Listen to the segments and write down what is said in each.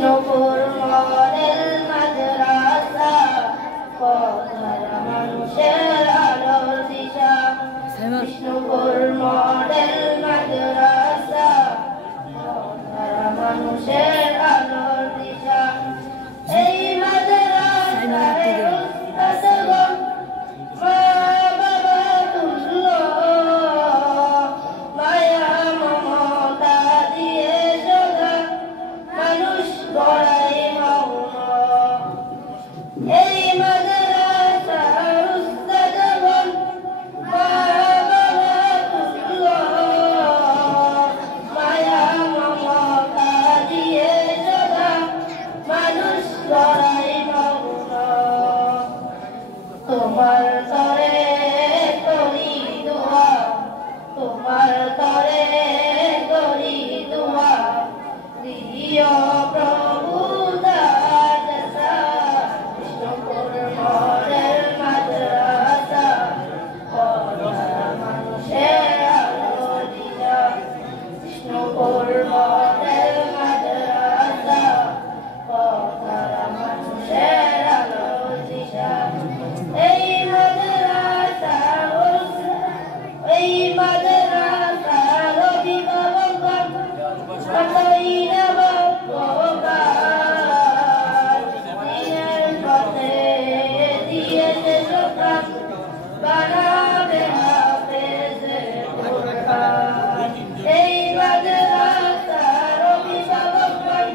Bishnupur model মাদ্রাসা পথহার মানুষের আলোর দিশা। Bishnupur model মাদ্রাসা পথহার মানুষের আলোর দিশা। এই মাদ্রাসায় উস্তাদগণ মা বাবা তুল্য, মায়া মমতা দিয়ে সদা মানুষ গড়াই মৌন। এই মাদ্রাসার উস্তাদগণ মা বাবা তুল্য, মায়া মমতা দিয়ে সদা মানুষ গড়াই মৌন। তোমার তরে করি দোয়া, তোমার তরে করি দোয়া, দিও প্রভু দাদা। বিষ্ণুপুর মডেল মাদ্রাসা পথহার মানুষের আলোর দিশা। বিষ্ণুপুর মডেল মাদ্রাসা পথহার মানুষের আলোর দিশা। এই মাদ্রাসার অভিভাবকগণ কতই না ভাগ্যবান, দিনের পথে দিয়েছে সন্তান, বানাবে হাফেজে কোরআন। এই মাদ্রাসার অভিভাবকগণ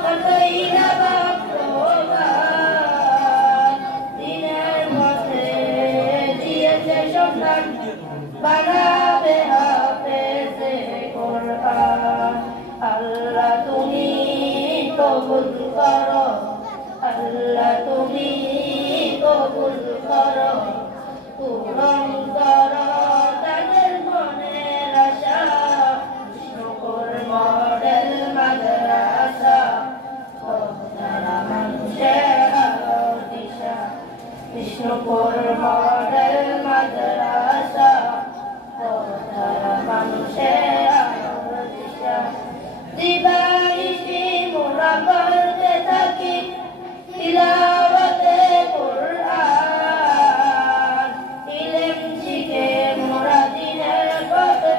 কতই না ভাগ্যবান, দিনের পথে দিয়েছে সন্তান, বানাবে হাফেজে কোরআন। আল্লাহ তুমি কবুল করো, আল্লাহ তুমি কবুল করো, পূরণ করো তাদের মনের আশা। বিষ্ণুপুর মডেল মাদ্রাসা পথহার মানুষের আলোর দিশা। বিষ্ণুপুর মডেল মাদ্রাসা পথহার মানুষের আলোর দিশা। দিবানিশি মোরা পড়তে থাকি তিলাওয়াতে কোরআন, ইলম শিখে মোরা দিনের পথে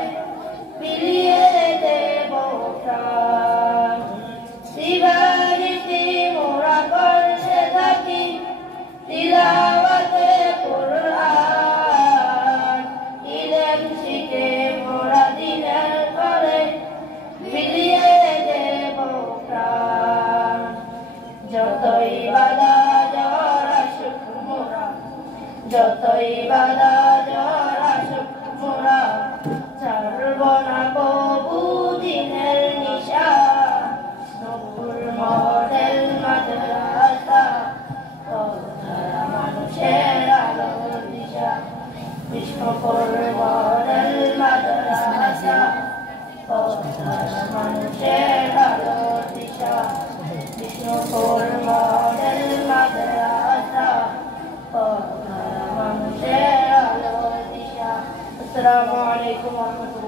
বিলিয়ে দেব প্রাণ। দিবানিশি মোরা পড়তে থাকি তিলাওয়াতে কোরআন, ইলম শিখে মোরা দিনের পথে বিলিয়ে দেব প্রাণ। যতই বাধা ঝড় আসুক মোরা, যতই বাধা ঝড় আসুক মোরা, ছাড়ব না কবু দিনের নিশা। বিষ্ণুপুর মডেল মাদ্রাসা পথহার মানুষের আলোর দিশা। বিষ্ণুপুর মডেল মাদ্রাসা পথহার মানুষের আলোর দিশা। বিষ্ণুপুর মডেল মাদ্রাসা পথহার মানুষের আলোর দিশা। আসসালামু আলাইকুম ওয়া রাহমাতুল্লাহ।